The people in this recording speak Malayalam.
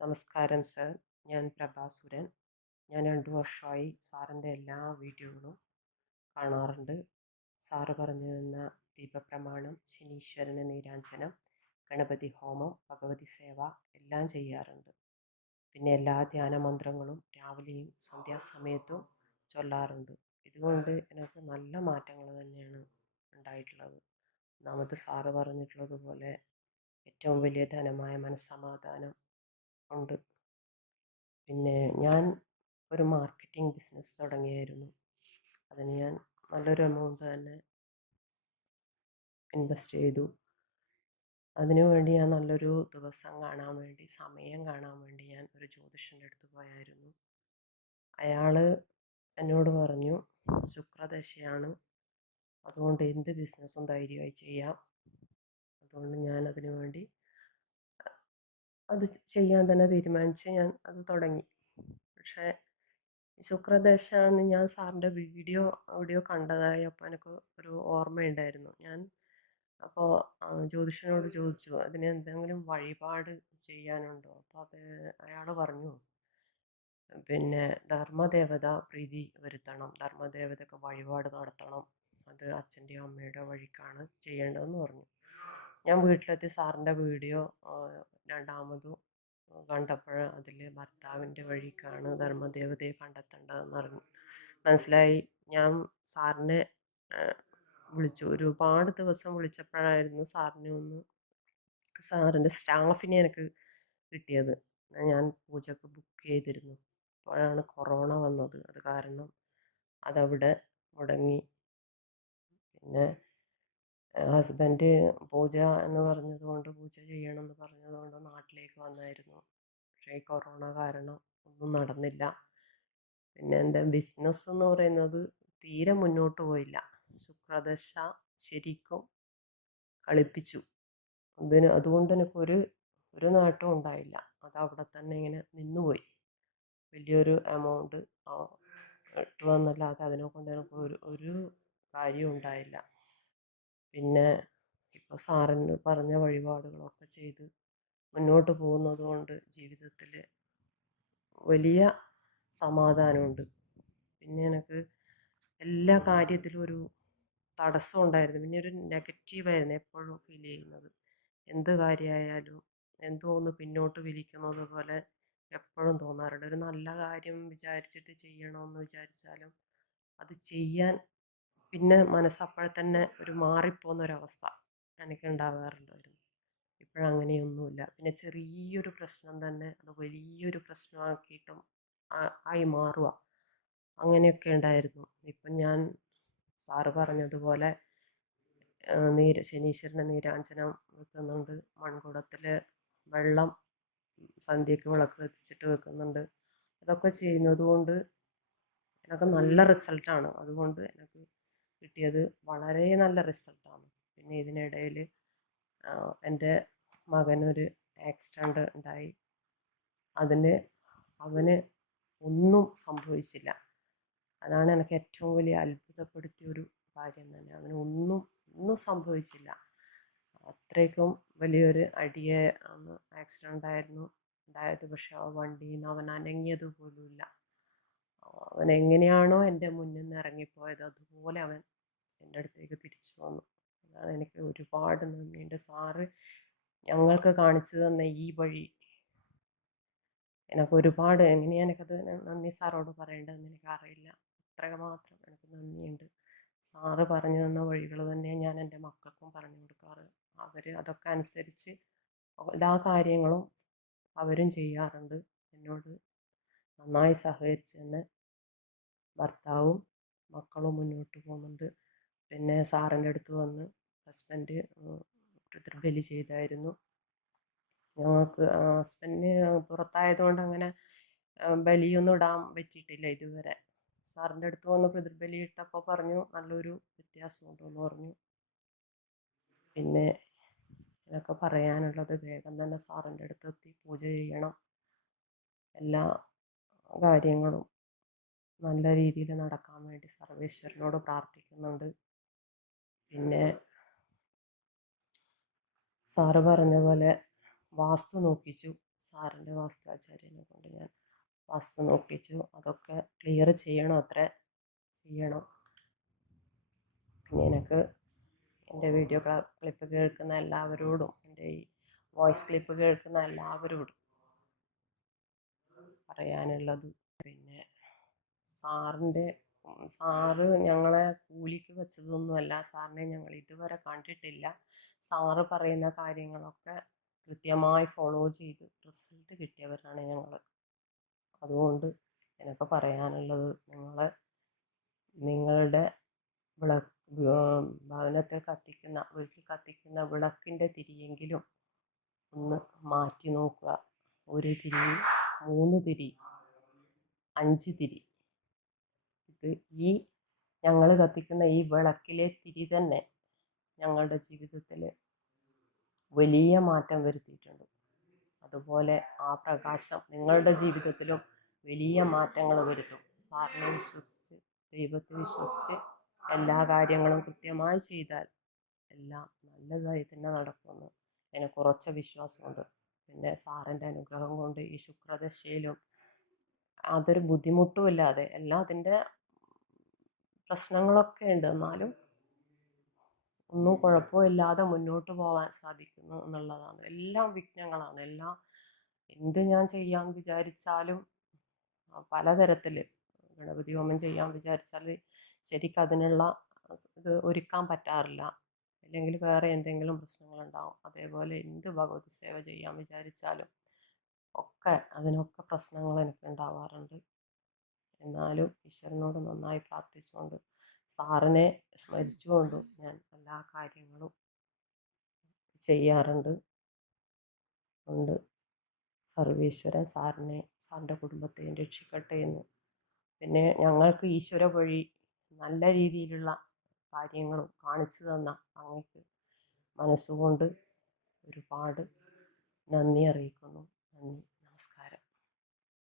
നമസ്കാരം സർ. ഞാൻ പ്രഭാസുരൻ. ഞാൻ രണ്ട് വർഷമായി സാറിന്റെ എല്ലാ വീഡിയോകളും കാണാറുണ്ട്. സാറ് പറഞ്ഞു തന്ന ദീപപ്രമാണം ശനീശ്വരന് നീരാഞ്ജനം ഗണപതി ഹോമം ഭഗവതി സേവ എല്ലാം ചെയ്യാറുണ്ട്. പിന്നെ എല്ലാ ധ്യാന മന്ത്രങ്ങളും രാവിലെയും സന്ധ്യാസമയത്തും ചൊല്ലാറുണ്ട്. ഇതുകൊണ്ട് എനിക്ക് നല്ല മാറ്റങ്ങൾ തന്നെയാണ് ഉണ്ടായിട്ടുള്ളത്. ഒന്നാമത് സാറ് പറഞ്ഞിട്ടുള്ളതുപോലെ ഏറ്റവും വലിയ ധനമായ മനസ്സമാധാനം ഉണ്ട്. പിന്നെ ഞാൻ ഒരു മാർക്കറ്റിംഗ് ബിസിനസ് തുടങ്ങിയായിരുന്നു. അതിന് ഞാൻ നല്ലൊരു എമൗണ്ട് തന്നെ ഇൻവെസ്റ്റ് ചെയ്തു. അതിനുവേണ്ടി ഞാൻ നല്ലൊരു ദിവസം കാണാൻ വേണ്ടി സമയം കാണാൻ വേണ്ടി ഞാൻ ഒരു ജ്യോതിഷന്റെ അടുത്ത് പോയായിരുന്നു. അയാൾ എന്നോട് പറഞ്ഞു ശുക്രദശയാണ്. അതുകൊണ്ട് എന്ത് ബിസിനസ്സും ധൈര്യമായി ചെയ്യാം. അതുകൊണ്ട് ഞാൻ അതിനു വേണ്ടി അത് ചെയ്യാൻ തന്നെ തീരുമാനിച്ച് ഞാൻ അത് തുടങ്ങി. പക്ഷേ ശുക്രദശ എന്ന് ഞാൻ സാറിന്റെ വീഡിയോ വീഡിയോ കണ്ടതായി അപ്പോൾ എനിക്ക് ഒരു ഓർമ്മയുണ്ടായിരുന്നു. ഞാൻ അപ്പോൾ ജ്യോതിഷനോട് ചോദിച്ചു അതിന് എന്തെങ്കിലും വഴിപാട് ചെയ്യാനുണ്ടോ? അപ്പോൾ അത് അയാൾ പറഞ്ഞു പിന്നെ ധർമ്മദേവത പ്രീതി വരുത്തണം. ധർമ്മദേവതക്ക് വഴിപാട് നടത്തണം. അത് അച്ഛന്റെയോ അമ്മയുടെ വഴിക്കാണ് ചെയ്യേണ്ടതെന്ന് പറഞ്ഞു. ഞാൻ വീട്ടിലെത്തി സാറിന്റെ വീഡിയോ രണ്ടാമതും കണ്ടപ്പോൾ അതിൽ ഭർത്താവിന്റെ വഴിക്കാണ് ധർമ്മദേവതയെ കണ്ടെത്തേണ്ടതെന്ന് അറിഞ്ഞു. മനസ്സിലായി? ഞാൻ സാറിനെ വിളിച്ചു. ഒരുപാട് ദിവസം വിളിച്ചപ്പോഴായിരുന്നു സാറിനെ ഒന്ന് സാറിന്റെ സ്റ്റാഫിനെ എനിക്ക് കിട്ടിയത്. ഞാൻ പൂജക്ക് ബുക്ക് ചെയ്തിരുന്നു. അപ്പോഴാണ് കൊറോണ വന്നത്. അത് കാരണം അതവിടെ മുടങ്ങി. പിന്നെ ഹസ്ബൻഡ് പൂജ എന്ന് പറഞ്ഞതുകൊണ്ട് പൂജ ചെയ്യണം ചെയ്യണമെന്ന് പറഞ്ഞതുകൊണ്ട് നാട്ടിലേക്ക് വന്നായിരുന്നു. പക്ഷേ ഈ കൊറോണ കാരണം ഒന്നും നടന്നില്ല. പിന്നെ എന്റെ ബിസിനസ് എന്ന് പറയുന്നത് തീരെ മുന്നോട്ട് പോയില്ല. ശുക്രദശ ശരിക്കും കളിപ്പിച്ചു. അതിന് അതുകൊണ്ട് എനിക്കൊരു ഒരു നേട്ടവും ഉണ്ടായില്ല. അത് അവിടെ തന്നെ ഇങ്ങനെ നിന്നുപോയി. വലിയൊരു എമൗണ്ട് ഇട്ട് വന്നല്ലാതെ അതിനെ കൊണ്ട് എനിക്ക് ഒരു ഒരു കാര്യവും ഉണ്ടായില്ല. പിന്നെ ഇപ്പോൾ സാറിന് പറഞ്ഞ വഴിപാടുകളൊക്കെ ചെയ്ത് മുന്നോട്ട് പോകുന്നത് കൊണ്ട് ജീവിതത്തിൽ വലിയ സമാധാനമുണ്ട്. പിന്നെ എനിക്ക് എല്ലാ കാര്യത്തിലും ഒരു തടസ്സം ഉണ്ടായിരുന്നു. പിന്നെ ഒരു നെഗറ്റീവായിരുന്നു എപ്പോഴും ഫീൽ ചെയ്യുന്നത്. എന്ത് കാര്യമായാലും എന്തോ ഒന്ന് പിന്നോട്ട് വിളിക്കുന്നത് പോലെ എപ്പോഴും തോന്നാറുണ്ട്. ഒരു നല്ല കാര്യം വിചാരിച്ചിട്ട് ചെയ്യണമെന്ന് വിചാരിച്ചാലും അത് ചെയ്യാൻ പിന്നെ മനസ്സപ്പോഴെ തന്നെ ഒരു മാറിപ്പോകുന്നൊരവസ്ഥ എനിക്ക് ഉണ്ടാകാറുണ്ടായിരുന്നു ഇപ്പോഴങ്ങനെയൊന്നുമില്ല പിന്നെ ചെറിയൊരു പ്രശ്നം തന്നെ അത് വലിയൊരു പ്രശ്നമാക്കിയിട്ടും ആയി മാറുക. അങ്ങനെയൊക്കെ ഉണ്ടായിരുന്നു. ഇപ്പം ഞാൻ സാറ് പറഞ്ഞതുപോലെ നീര ശനീശ്വരന്റെ നീരാഞ്ജനം വെക്കുന്നുണ്ട്. മൺകുടത്തിൽ വെള്ളം സന്ധ്യയ്ക്ക് വിളക്ക് വെച്ചിട്ട് വെക്കുന്നുണ്ട്. അതൊക്കെ ചെയ്യുന്നത് കൊണ്ട് എനിക്ക് നല്ല റിസൾട്ടാണ്. അതുകൊണ്ട് എനിക്ക് കിട്ടിയത് വളരെ നല്ല റിസൾട്ടാണ്. പിന്നെ ഇതിനിടയിൽ എന്റെ മകനൊരു ആക്സിഡന്റ് ഉണ്ടായി. അതിന് അവന് ഒന്നും സംഭവിച്ചില്ല. അതാണ് എനിക്ക് ഏറ്റവും വലിയ അത്ഭുതപ്പെടുത്തിയ ഒരു കാര്യം തന്നെ. അവന് ഒന്നും ഒന്നും സംഭവിച്ചില്ല. അത്രയ്ക്കും വലിയൊരു അടിയെ ആക്സിഡന്റ് ആയിരുന്നു. ഉണ്ടായത് പക്ഷെ ആ വണ്ടിയിൽ നിന്ന് അവൻ അനങ്ങിയത് പോലുമില്ല. അവൻ എങ്ങനെയാണോ എന്റെ മുന്നിൽ നിന്ന് ഇറങ്ങിപ്പോയത് അതുപോലെ അവൻ എന്റെ അടുത്തേക്ക് തിരിച്ചു വന്നു. അതാണ് എനിക്ക് ഒരുപാട് നന്ദിയുണ്ട് സാറ് ഞങ്ങൾക്ക് കാണിച്ചു തന്ന ഈ വഴി എനിക്ക് ഒരുപാട് എങ്ങനെയാണ് എനിക്കത് നന്ദി സാറോട് പറയേണ്ടതെന്ന് എനിക്കറിയില്ല. അത്ര മാത്രം എനിക്ക് നന്ദിയുണ്ട്. സാറ് പറഞ്ഞു തന്ന വഴികൾ തന്നെ ഞാൻ എന്റെ മക്കൾക്കും പറഞ്ഞു കൊടുക്കാറ്. അവർ അതൊക്കെ അനുസരിച്ച് എല്ലാ കാര്യങ്ങളും അവരും ചെയ്യാറുണ്ട്. എന്നോട് നന്നായി സഹകരിച്ച് തന്നെ ഭർത്താവും മക്കളും മുന്നോട്ട് പോകുന്നുണ്ട്. പിന്നെ സാറിന്റെ അടുത്ത് വന്ന് ഹസ്ബൻഡ് പിതൃബലി ചെയ്തായിരുന്നു. ഞങ്ങൾക്ക് ഹസ്ബൻഡിന് പുറത്തായതുകൊണ്ട് അങ്ങനെ ബലിയൊന്നും ഇടാൻ പറ്റിയിട്ടില്ല ഇതുവരെ. സാറിന്റെ അടുത്ത് വന്ന് പിതൃബലി ഇട്ടപ്പോൾ പറഞ്ഞു നല്ലൊരു വ്യത്യാസമുണ്ടെന്ന് പറഞ്ഞു. പിന്നെ ഇതൊക്കെ പറയാനുള്ളത് വേഗം തന്നെ സാറിന്റെ അടുത്ത് എത്തി പൂജ ചെയ്യണം. എല്ലാ കാര്യങ്ങളും നല്ല രീതിയിൽ നടക്കാൻ വേണ്ടി സർവേശ്വരനോട് പ്രാർത്ഥിക്കുന്നുണ്ട്. പിന്നെ സാറ് പറഞ്ഞ പോലെ വാസ്തു നോക്കിച്ചു. സാറിന്റെ വാസ്തുവാചാര്യനെ കൊണ്ട് ഞാൻ വാസ്തു നോക്കിച്ചു. അതൊക്കെ ക്ലിയർ ചെയ്യണം അത്ര. ചെയ്യണം. പിന്നെ എനിക്ക് എന്റെ വീഡിയോ ക്ലിപ്പ് കേൾക്കുന്ന എല്ലാവരോടും എന്റെ ഈ വോയിസ് ക്ലിപ്പ് കേൾക്കുന്ന എല്ലാവരോടും പറയാനുള്ളത് സാറിന്റെ സാറ് ഞങ്ങളെ കൂലിക്ക് വെച്ചതൊന്നുമല്ല. സാറിനെ ഞങ്ങൾ ഇതുവരെ കണ്ടിട്ടില്ല. സാറ് പറയുന്ന കാര്യങ്ങളൊക്കെ കൃത്യമായി ഫോളോ ചെയ്ത് റിസൾട്ട് കിട്ടിയവരാണ് ഞങ്ങൾ. അതുകൊണ്ട് എനിക്ക് പറയാനുള്ളത് നിങ്ങൾ നിങ്ങളുടെ വിളക്ക് ഭവനത്തിൽ കത്തിക്കുന്ന വീട്ടിൽ കത്തിക്കുന്ന വിളക്കിന്റെ തിരിയെങ്കിലും ഒന്ന് മാറ്റി നോക്കുക. ഒരു തിരി മൂന്ന് തിരി അഞ്ച് തിരി. ഇത് ഈ ഞങ്ങൾ കത്തിക്കുന്ന ഈ വിളക്കിലെ തിരി തന്നെ ഞങ്ങളുടെ ജീവിതത്തിൽ വലിയ മാറ്റം വരുത്തിയിട്ടുണ്ട്. അതുപോലെ ആ പ്രകാശം നിങ്ങളുടെ ജീവിതത്തിലും വലിയ മാറ്റങ്ങൾ വരുത്തും. സാറിനെ വിശ്വസിച്ച് ദൈവത്തെ വിശ്വസിച്ച് എല്ലാ കാര്യങ്ങളും കൃത്യമായി ചെയ്താൽ എല്ലാം നല്ലതായി തന്നെ നടക്കുമെന്ന് എനിക്ക് കുറച്ച് വിശ്വാസമുണ്ട്. പിന്നെ സാറിന്റെ അനുഗ്രഹം കൊണ്ട് ഈ ശുക്രദശയിലും അതൊരു ബുദ്ധിമുട്ടുമില്ലാതെ എല്ലാം അതിന്റെ പ്രശ്നങ്ങളൊക്കെ ഉണ്ട്. എന്നാലും ഒന്നും കുഴപ്പമില്ലാതെ മുന്നോട്ട് പോകാൻ സാധിക്കുന്നു എന്നുള്ളതാണ്. എല്ലാം വിഘ്നങ്ങളാണ്. എല്ലാം എന്ത് ഞാൻ ചെയ്യാൻ വിചാരിച്ചാലും പലതരത്തിൽ ഗണപതി ഹോമം ചെയ്യാൻ വിചാരിച്ചാൽ ശരിക്കും അതിനുള്ള ഇത് ഒരുക്കാൻ പറ്റാറില്ല. അല്ലെങ്കിൽ വേറെ എന്തെങ്കിലും പ്രശ്നങ്ങളുണ്ടാവും. അതേപോലെ എന്ത് ഭഗവതി സേവ ചെയ്യാൻ വിചാരിച്ചാലും ഒക്കെ അതിനൊക്കെ പ്രശ്നങ്ങൾ എനിക്ക് ഉണ്ടാവാറുണ്ട്. എന്നാലും ഈശ്വരനോട് നന്നായി പ്രാർത്ഥിച്ചുകൊണ്ട് സാറിനെ സ്മരിച്ചുകൊണ്ടും ഞാൻ എല്ലാ കാര്യങ്ങളും ചെയ്യാറുണ്ട്. ഉണ്ട്. സർവീശ്വരൻ സാറിനെ സാറിന്റെ കുടുംബത്തെയും രക്ഷിക്കട്ടെ എന്ന്. പിന്നെ ഞങ്ങൾക്ക് ഈശ്വര വഴി നല്ല രീതിയിലുള്ള കാര്യങ്ങളും കാണിച്ചു തന്ന അങ്ങക്ക് മനസ്സുകൊണ്ട് ഒരുപാട് നന്ദി അറിയിക്കുന്നു. നന്ദി. നമസ്കാരം.